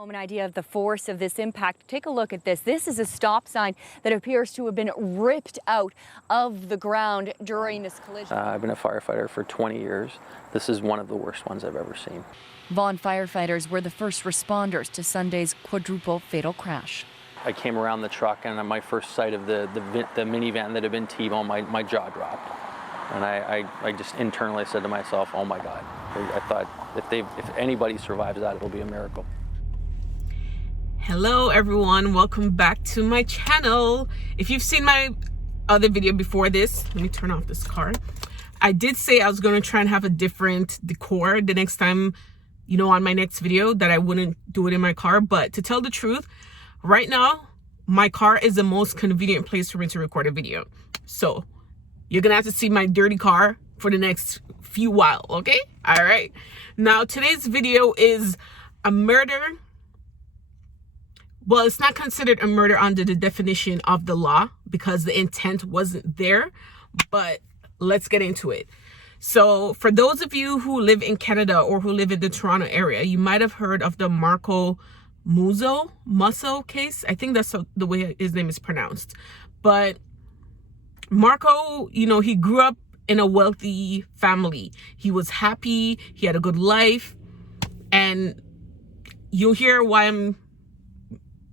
home an idea of the force of this impact, take a look at this. This is a stop sign that appears to have been ripped out of the ground during this collision. I've been a firefighter for 20 years. This is one of the worst ones I've ever seen. Vaughan firefighters were the first responders to Sunday's quadruple fatal crash. I came around the truck, and on my first sight of the minivan that had been T-boned, my jaw dropped. And I just internally said to myself, oh my God. I thought if anybody survives that, it'll be a miracle. Hello everyone, welcome back to my channel. If you've seen my other video before this, let me turn off this car. I did say I was going to try and have a different decor the next time, you know, on my next video, that I wouldn't do it in my car. But to tell the truth, right now, my car is the most convenient place for me to record a video. So you're going to have to see my dirty car for the next few while, okay? All right. Now, today's video is a murder. Well, it's not considered a murder under the definition of the law because the intent wasn't there, but let's get into it. So for those of you who live in Canada or who live in the Toronto area, you might have heard of the Marco Musso case. I think that's the way his name is pronounced. But Marco, you know, he grew up in a wealthy family. He was happy, he had a good life, and you'll hear why I'm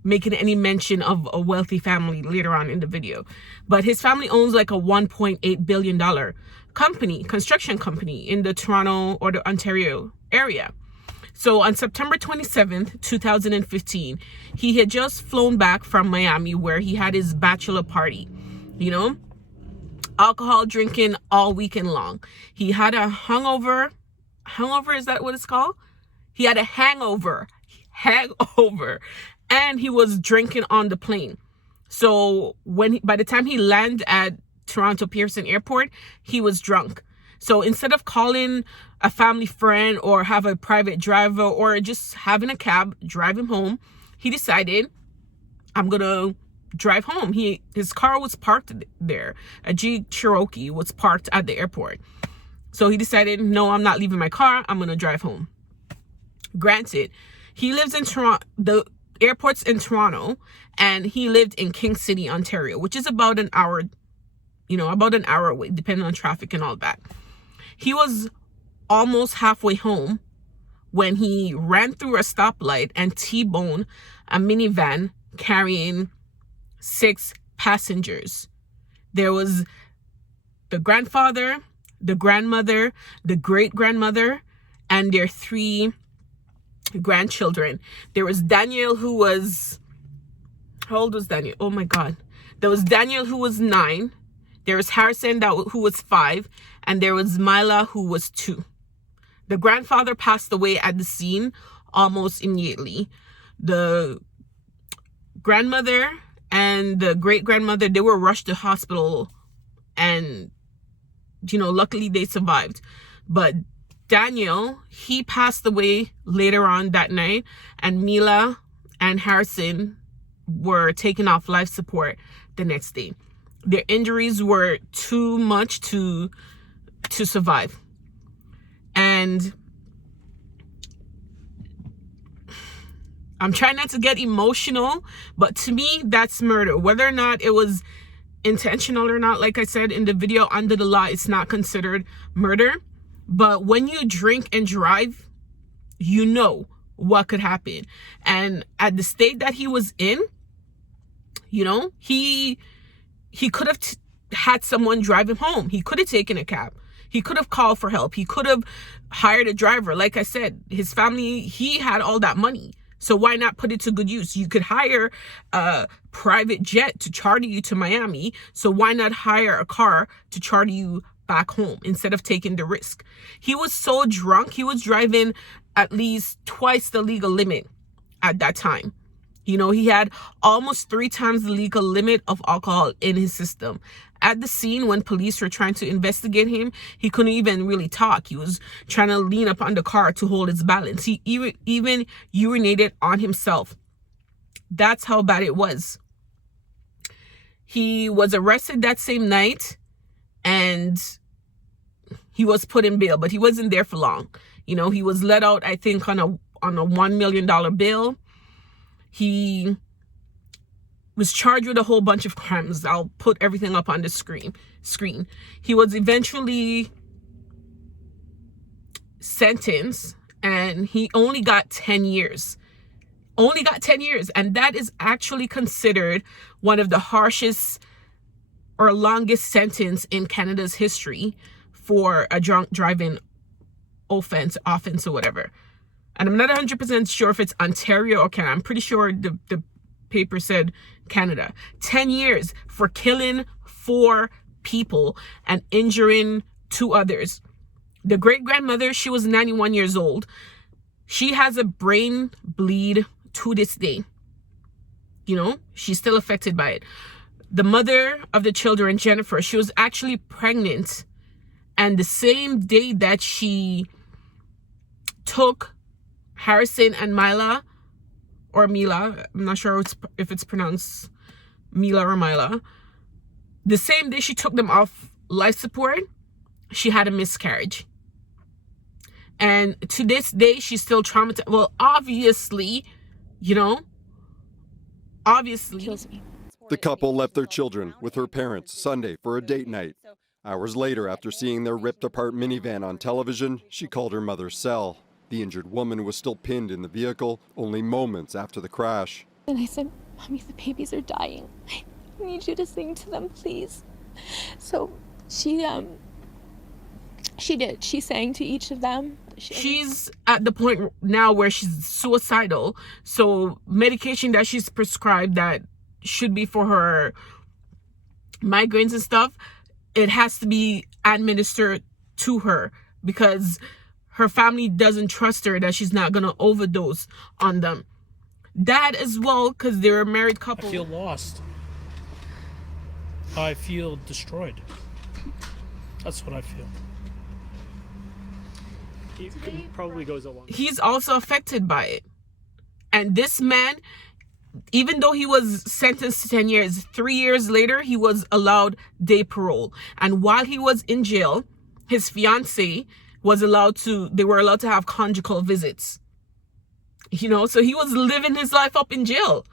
making any mention of a wealthy family later on in the video. But his family owns like a $1.8 billion construction company in the Toronto or the Ontario area. So on September 27th, 2015, he had just flown back from Miami where he had his bachelor party, you know, alcohol drinking all weekend long. He had a hangover, is that what it's called? He had a hangover, and he was drinking on the plane. So by the time he landed at Toronto Pearson Airport, he was drunk. So instead of calling a family friend or have a private driver or just having a cab drive him home, he decided, I'm gonna drive home. His car was parked there. A Jeep Cherokee was parked at the airport. So he decided, no, I'm not leaving my car. I'm gonna drive home. Granted, he lives in Toronto. The airport's in Toronto, and he lived in King City, Ontario, which is about an hour, away, depending on traffic and all that. He was almost halfway home when he ran through a stoplight and T-boned a minivan carrying 6 passengers. There was the grandfather, the grandmother, the great-grandmother, and their 3 grandchildren. There was Daniel, who was, how old was Daniel? Oh my God. There was Daniel, who was 9. There was Harrison, who was 5. And there was Mila, who was 2. The grandfather passed away at the scene almost immediately. The grandmother and the great-grandmother, they were rushed to hospital, and, you know, luckily they survived. But Daniel, he passed away later on that night, and Mila and Harrison were taken off life support the next day. Their injuries were too much to survive. And I'm trying not to get emotional, but to me, that's murder. Whether or not it was intentional or not, like I said in the video, under the law, it's not considered murder. But when you drink and drive, you know what could happen. And at the state that he was in, you know, he could have had someone drive him home. He could have taken a cab. He could have called for help. He could have hired a driver. Like I said, his family, he had all that money. So why not put it to good use? You could hire a private jet to charter you to Miami. So why not hire a car to charter you back home instead of taking the risk? He was so drunk, he was driving at least twice the legal limit at that time. You know, he had almost 3 times the legal limit of alcohol in his system. At the scene, when police were trying to investigate him, he couldn't even really talk. He was trying to lean up on the car to hold his balance. He even urinated on himself. That's how bad it was. He was arrested that same night, and he was put in bail, but he wasn't there for long. You know, he was let out, I think, on a $1 million bail. He was charged with a whole bunch of crimes. I'll put everything up on the screen. He was eventually sentenced, and he only got 10 years. Only got 10 years. And that is actually considered one of the harshest or longest sentence in Canada's history for a drunk driving offense or whatever. And I'm not 100% sure if it's Ontario or Canada. I'm pretty sure the paper said Canada. 10 years for killing 4 people and injuring 2 others. The great-grandmother, she was 91 years old. She has a brain bleed to this day. You know, she's still affected by it. The mother of the children, Jennifer, she was actually pregnant. And the same day that she took Harrison and Mila, I'm not sure if it's pronounced Mila or Mila. The same day she took them off life support, she had a miscarriage. And to this day, she's still traumatized. Well, obviously, you know, Kills me. The couple left their children with her parents Sunday for a date night. Hours later, after seeing their ripped-apart minivan on television, she called her mother's cell. The injured woman was still pinned in the vehicle only moments after the crash. And I said, Mommy, the babies are dying. I need you to sing to them, please. So she did. She sang to each of them. She's at the point now where she's suicidal. So medication that she's prescribed that should be for her migraines and stuff, it has to be administered to her because her family doesn't trust her that she's not going to overdose on them. Dad as well, because they're a married couple. I feel lost. I feel destroyed. That's what I feel. He probably goes along. He's also affected by it. And this man, even though he was sentenced to 10 years, 3 years later, he was allowed day parole. And while he was in jail, his fiancée they were allowed to have conjugal visits. You know, so he was living his life up in jail.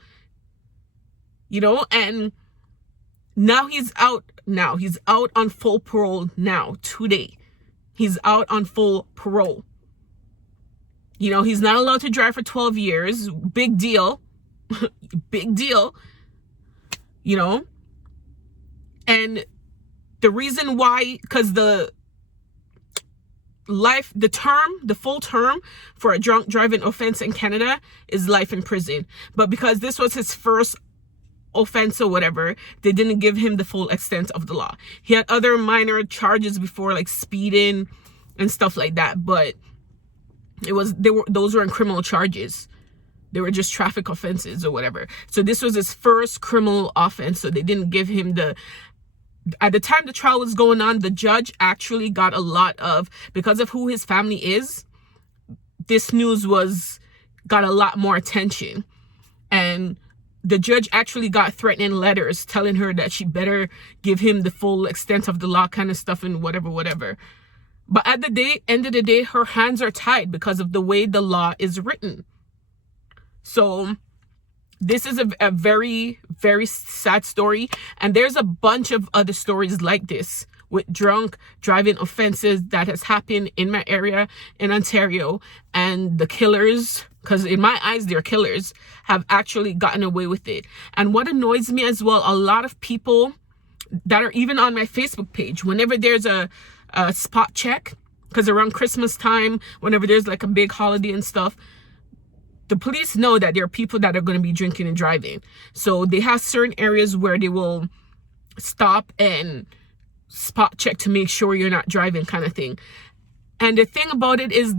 You know, and now he's out. He's out on full parole now, today. He's out on full parole. You know, he's not allowed to drive for 12 years. Big deal. Big deal. You know? And the reason why, because the full term for a drunk driving offense in Canada is life in prison. But because this was his first offense or whatever, they didn't give him the full extent of the law. He had other minor charges before, like speeding and stuff like that, but those weren't criminal charges. They were just traffic offenses or whatever. So this was his first criminal offense, so they didn't give him at the time the trial was going on, the judge actually got a lot of, because of who his family is, this news got a lot more attention. And the judge actually got threatening letters telling her that she better give him the full extent of the law kind of stuff and whatever. But at the end of the day, her hands are tied because of the way the law is written. So this is a very, very sad story. And there's a bunch of other stories like this with drunk driving offenses that has happened in my area in Ontario. And the killers, because in my eyes, they're killers, have actually gotten away with it. And what annoys me as well, a lot of people that are even on my Facebook page, whenever there's a spot check, because around Christmas time, whenever there's like a big holiday and stuff, the police know that there are people that are going to be drinking and driving. So they have certain areas where they will stop and spot check to make sure you're not driving kind of thing. And the thing about it is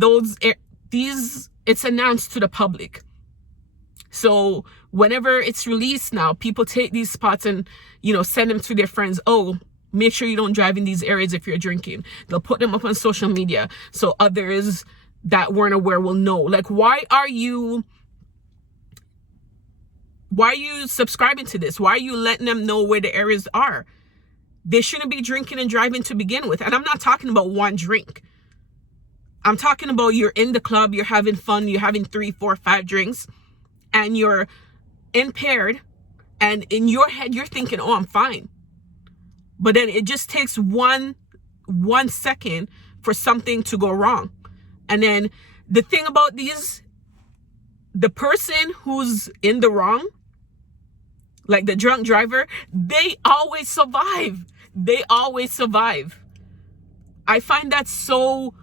it's announced to the public. So whenever it's released now, people take these spots and, you know, send them to their friends. Oh, make sure you don't drive in these areas if you're drinking. They'll put them up on social media so others that weren't aware will know. Like, why are you subscribing to this? Why are you letting them know where the areas are? They shouldn't be drinking and driving to begin with. And I'm not talking about one drink. I'm talking about you're in the club, you're having fun, you're having 3, 4, 5 drinks, and you're impaired, and in your head you're thinking, oh, I'm fine, but then it just takes one second for something to go wrong. And then the thing about these, the person who's in the wrong, like the drunk driver, they always survive. They always survive. I find that so,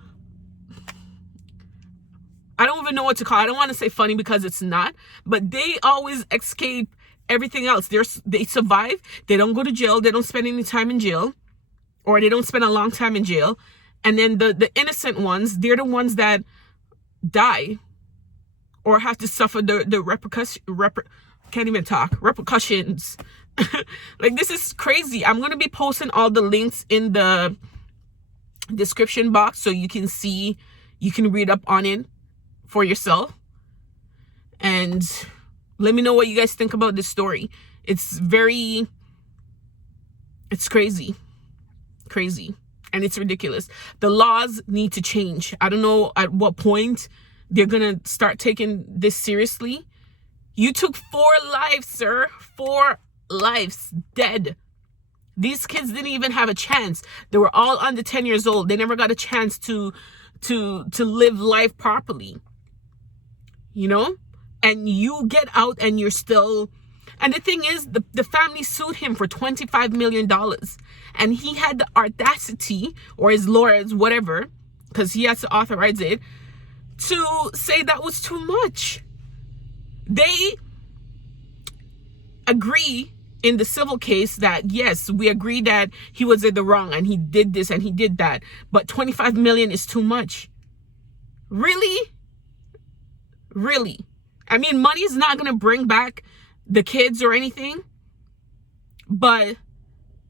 I don't even know what to call it. I don't want to say funny because it's not, but they always escape everything else. They survive. They don't go to jail. They don't spend any time in jail, or they don't spend a long time in jail. And then the innocent ones, they're the ones that die or have to suffer the repercussions. Like, this is crazy. I'm going to be posting all the links in the description box so you can see, you can read up on it for yourself. And let me know what you guys think about this story. It's crazy. And it's ridiculous. The laws need to change. I don't know at what point they're gonna start taking this seriously. You took 4 lives, sir. 4 lives dead. These kids didn't even have a chance. They were all under 10 years old. They never got a chance to live life properly. You know? And you get out and you're still... And the thing is, the family sued him for $25 million. And he had the audacity, or his lawyers, whatever, because he has to authorize it, to say that was too much. They agree in the civil case that, yes, we agree that he was in the wrong and he did this and he did that. But $25 million is too much. Really? Really? I mean, money is not going to bring back the kids or anything, but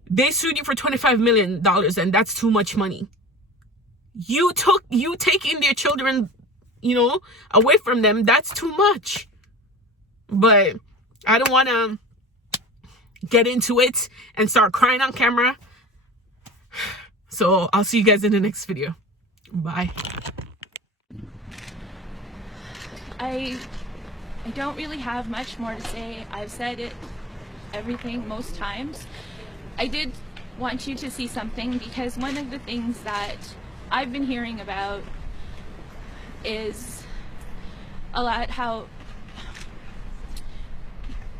they sued you for $25 million, and that's too much money. You taking their children, you know, away from them, that's too much. But I don't want to get into it and start crying on camera. So I'll see you guys in the next video. Bye. I don't really have much more to say. I've said everything most times. I did want you to see something, because one of the things that I've been hearing about is a lot how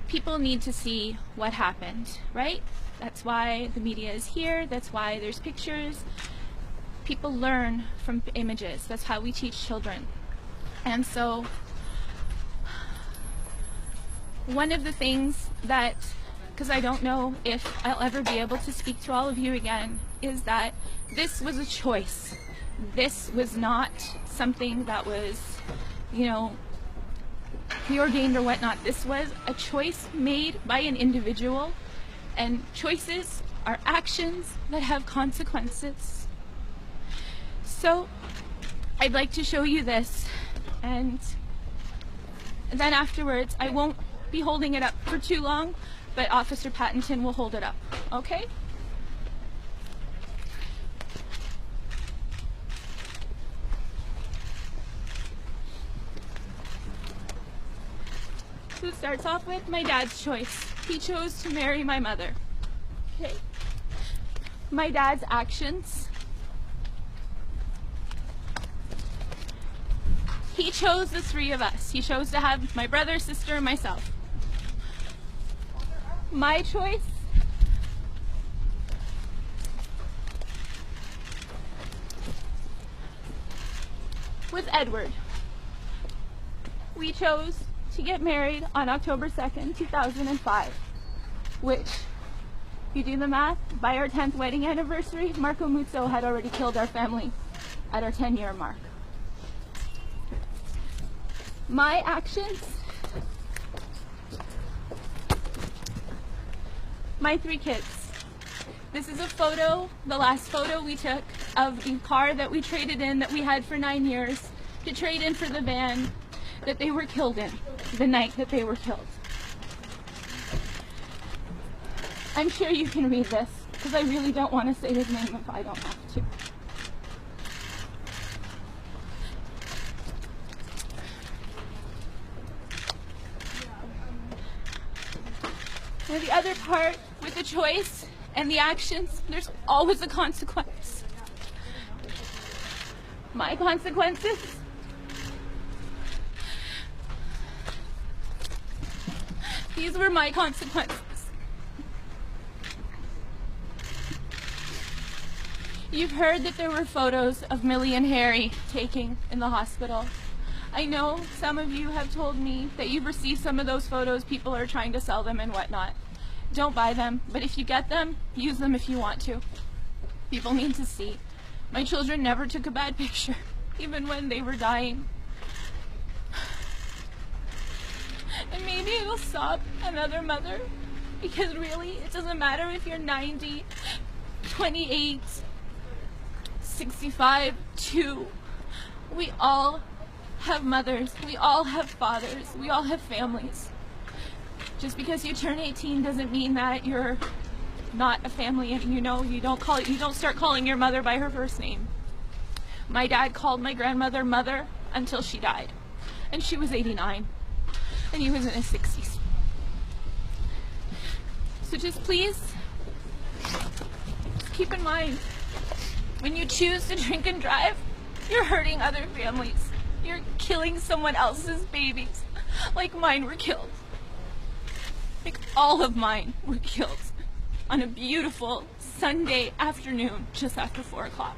people need to see what happened, right? That's why the media is here. That's why there's pictures. People learn from images. That's how we teach children. And so one of the things that, because I don't know if I'll ever be able to speak to all of you again, is that this was a choice. This was not something that was, you know, preordained or whatnot. This was a choice made by an individual, and choices are actions that have consequences. So I'd like to show you this, and then afterwards I won't be holding it up for too long, but Officer Pattinson will hold it up, okay? So it starts off with my dad's choice. He chose to marry my mother. Okay. My dad's actions. He chose the 3 of us. He chose to have my brother, sister, and myself. My choice. Was Edward. We chose to get married on October 2nd, 2005, which, if you do the math, by our 10th wedding anniversary, Marco Muzzo had already killed our family at our 10-year mark. My actions. My 3 kids. This is a photo, the last photo we took of the car that we traded in, that we had for 9 years, to trade in for the van that they were killed in, the night that they were killed. I'm sure you can read this, because I really don't want to say his name if I don't have to. And the other part, with the choice and the actions, there's always a consequence. My consequences? These were my consequences. You've heard that there were photos of Millie and Harry taken in the hospital. I know some of you have told me that you've received some of those photos. People are trying to sell them and whatnot. Don't buy them, but if you get them, use them if you want to. People need to see. My children never took a bad picture, even when they were dying. And maybe it'll stop another mother, because really, it doesn't matter if you're 90, 28, 65, 2. We all have mothers, we all have fathers, we all have families. Just because you turn 18 doesn't mean that you're not a family, and you don't start calling your mother by her first name. My dad called my grandmother mother until she died, and she was 89, and he was in his 60s. So just please keep in mind, when you choose to drink and drive, you're hurting other families. You're killing someone else's babies, like mine were killed. Like all of mine were killed on a beautiful Sunday afternoon just after 4 o'clock.